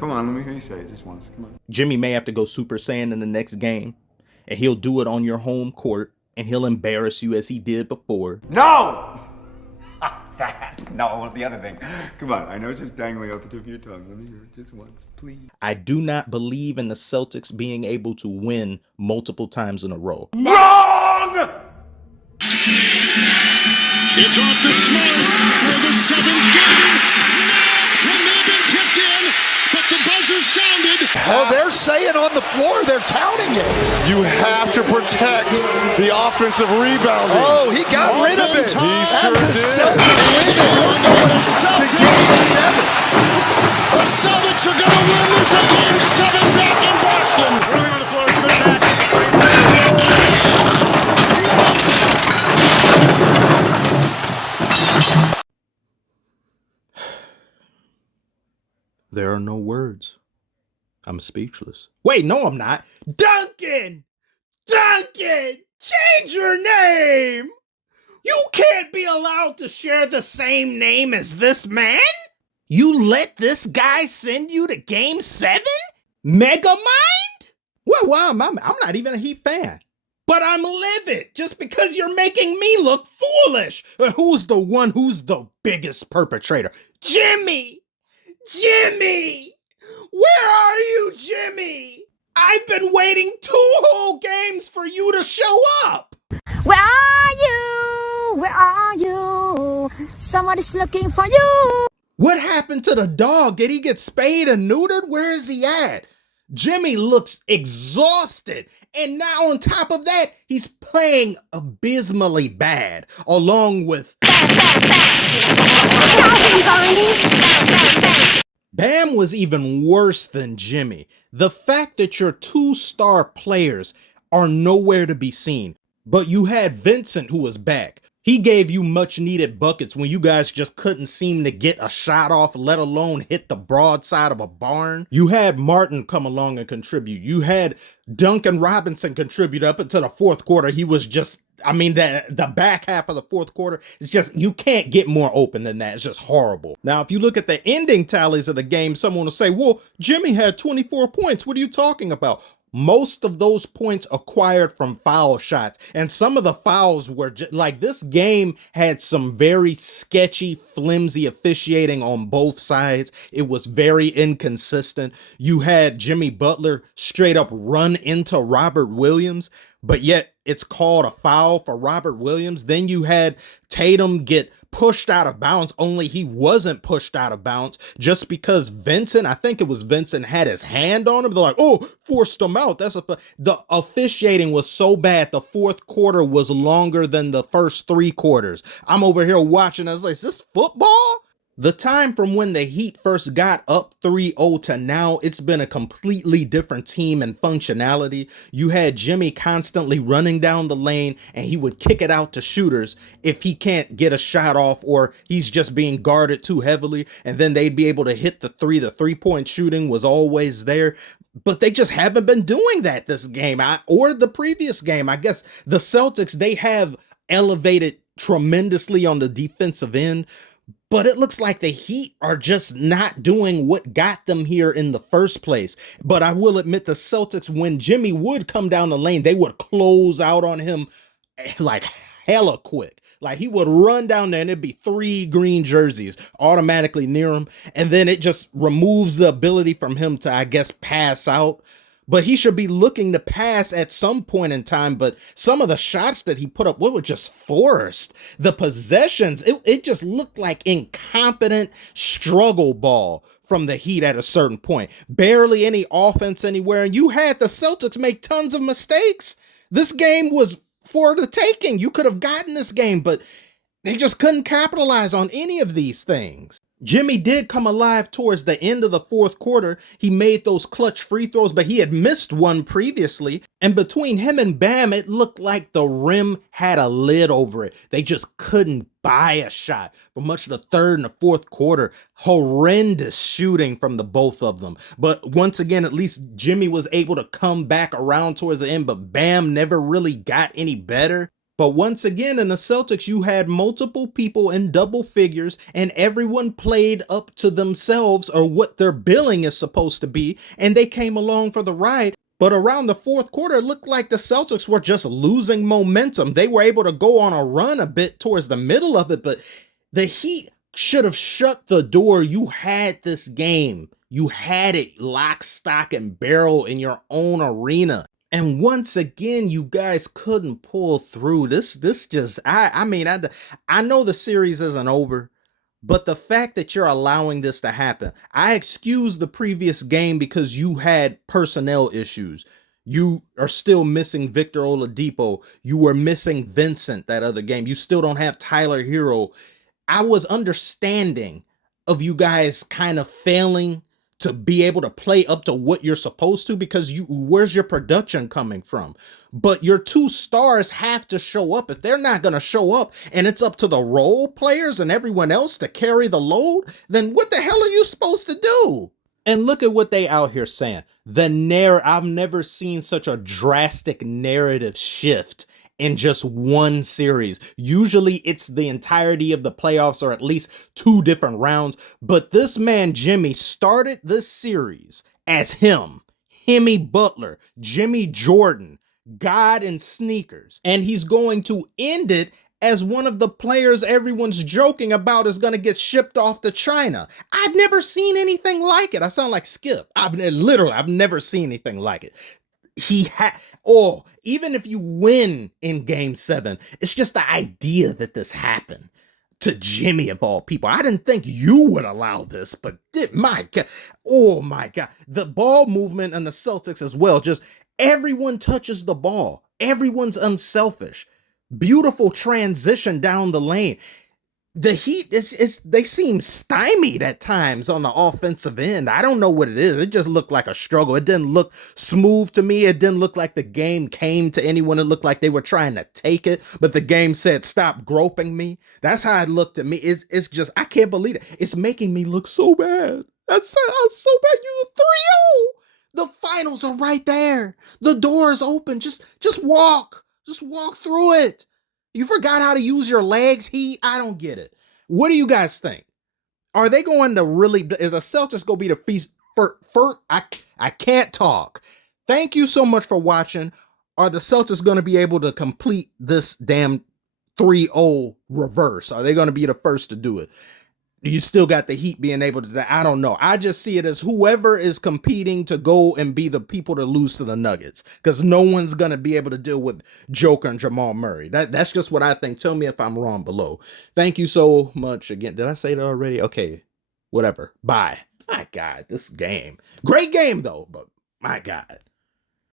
Come on, let me hear you say it just once. Come on. Jimmy may have to go Super Saiyan in the next game, and he'll do it on your home court, and he'll embarrass you as he did before. No! No, the other thing. Come on, I know it's just dangling off the tip of your tongue. Let me hear it just once, please. I do not believe in the Celtics being able to win multiple times in a row. Wrong! It's off to Smart for the seventh game. Could have been tipped in, but the buzzer sounded. Oh, they're saying on the floor, they're counting it. You have to protect the offensive rebounding. Oh, he got rid of it. He That's sure a did. Celtic win. We're going to game 7. The Celtics are going to win this a game 7 back in Boston. Rolling on the floor is good match. There are no words. I'm speechless. Wait, no, I'm not. Duncan! Duncan! Change your name! You can't be allowed to share the same name as this man? You let this guy send you to game 7? Megamind? Well, I'm not even a Heat fan. But I'm livid just because you're making me look foolish. Who's the biggest perpetrator? Jimmy! Jimmy! Where are you, Jimmy? I've been waiting 2 whole games for you to show up. Where are you? Where are you? Somebody's looking for you. What happened to the dog? Did he get spayed and neutered? Where is he at? Jimmy looks exhausted. And now on top of that, he's playing abysmally bad, along with Bam was even worse than Jimmy. The fact that your 2-star players are nowhere to be seen, but you had Vincent who was back. He gave you much needed buckets when you guys just couldn't seem to get a shot off, let alone hit the broadside of a barn. You had Martin come along and contribute. You had Duncan Robinson contribute up until the fourth quarter. He was just, the back half of the fourth quarter, it's just, you can't get more open than that. It's just horrible. Now, if you look at the ending tallies of the game, someone will say, well, Jimmy had 24 points. What are you talking about? Most of those points acquired from foul shots, and some of the fouls were like, this game had some very sketchy, flimsy officiating on both sides. It was very inconsistent. You had Jimmy Butler straight up run into Robert Williams, but yet it's called a foul for Robert Williams. Then you had Tatum get pushed out of bounds, only he wasn't pushed out of bounds just because Vincent, I think it was Vincent, had his hand on him. They're like, oh, forced him out. The officiating was so bad. The fourth quarter was longer than the first 3 quarters. I'm over here watching. I was like, is this football? The time from when the Heat first got up 3-0 to now, it's been a completely different team and functionality. You had Jimmy constantly running down the lane, and he would kick it out to shooters if he can't get a shot off or he's just being guarded too heavily, and then they'd be able to hit the 3. The 3-point shooting was always there. But they just haven't been doing that this game or the previous game. I guess the Celtics, they have elevated tremendously on the defensive end, but it looks like the Heat are just not doing what got them here in the first place. But I will admit, the Celtics, when Jimmy would come down the lane, they would close out on him like hella quick. Like, he would run down there and it'd be 3 green jerseys automatically near him. And then it just removes the ability from him to, I guess, pass out. But he should be looking to pass at some point in time. But some of the shots that he put up were just forced. The possessions, it just looked like incompetent struggle ball from the Heat at a certain point. Barely any offense anywhere. And you had the Celtics make tons of mistakes. This game was for the taking. You could have gotten this game, but they just couldn't capitalize on any of these things. Jimmy did come alive towards the end of the fourth quarter. He made those clutch free throws, but he had missed one previously. And between him and Bam, it looked like the rim had a lid over it. They just couldn't buy a shot for much of the third and the fourth quarter. Horrendous shooting from the both of them. But once again, at least Jimmy was able to come back around towards the end, but Bam never really got any better. But once again, in the Celtics, you had multiple people in double figures and everyone played up to themselves or what their billing is supposed to be. And they came along for the ride. But around the fourth quarter, it looked like the Celtics were just losing momentum. They were able to go on a run a bit towards the middle of it, but the Heat should have shut the door. You had this game. You had it lock, stock, and barrel in your own arena. And once again, you guys couldn't pull through. This just, I mean, I know the series isn't over, but the fact that you're allowing this to happen, I excuse the previous game because you had personnel issues. You are still missing Victor Oladipo. You were missing Vincent that other game. You still don't have Tyler Hero. I was understanding of you guys kind of failing to be able to play up to what you're supposed to because where's your production coming from? But your two stars have to show up. If they're not going to show up and it's up to the role players and everyone else to carry the load, then what the hell are you supposed to do? And look at what they out here saying. I've never seen such a drastic narrative shift in just one series. Usually it's the entirety of the playoffs or at least two different rounds. But this man, Jimmy, started this series as Himmy Butler, Jimmy Jordan, God in sneakers. And he's going to end it as one of the players everyone's joking about is going to get shipped off to China. I've never seen anything like it. I sound like Skip. I've never seen anything like it. Even if you win in game 7, it's just the idea that this happened to Jimmy of all people. I didn't think you would allow this, but my God, the ball movement and the Celtics as well. Just everyone touches the ball. Everyone's unselfish. Beautiful transition down the lane. The Heat they seem stymied at times on the offensive end. I don't know what it is. It just looked like a struggle. It didn't look smooth to me. It didn't look like the game came to anyone. It looked like they were trying to take it, but the game said, stop groping me. That's how it looked to me. It's just, I can't believe it. It's making me look so bad. That's so bad. You 3-0. The finals are right there. The door is open. Just walk. Just walk through it. You forgot how to use your legs, Heat? I don't get it. What do you guys think? Are they going to really, is the Celtics going to be the feast for I can't talk. Thank you so much for watching. Are the Celtics going to be able to complete this damn 3-0 reverse? Are they going to be the first to do it? You still got the Heat being able to, I don't know. I just see it as whoever is competing to go and be the people to lose to the Nuggets, because no one's going to be able to deal with Joker and Jamal Murray. That's just what I think. Tell me if I'm wrong below. Thank you so much again. Did I say that already? Okay, whatever. Bye. My God, this game. Great game though, but my God.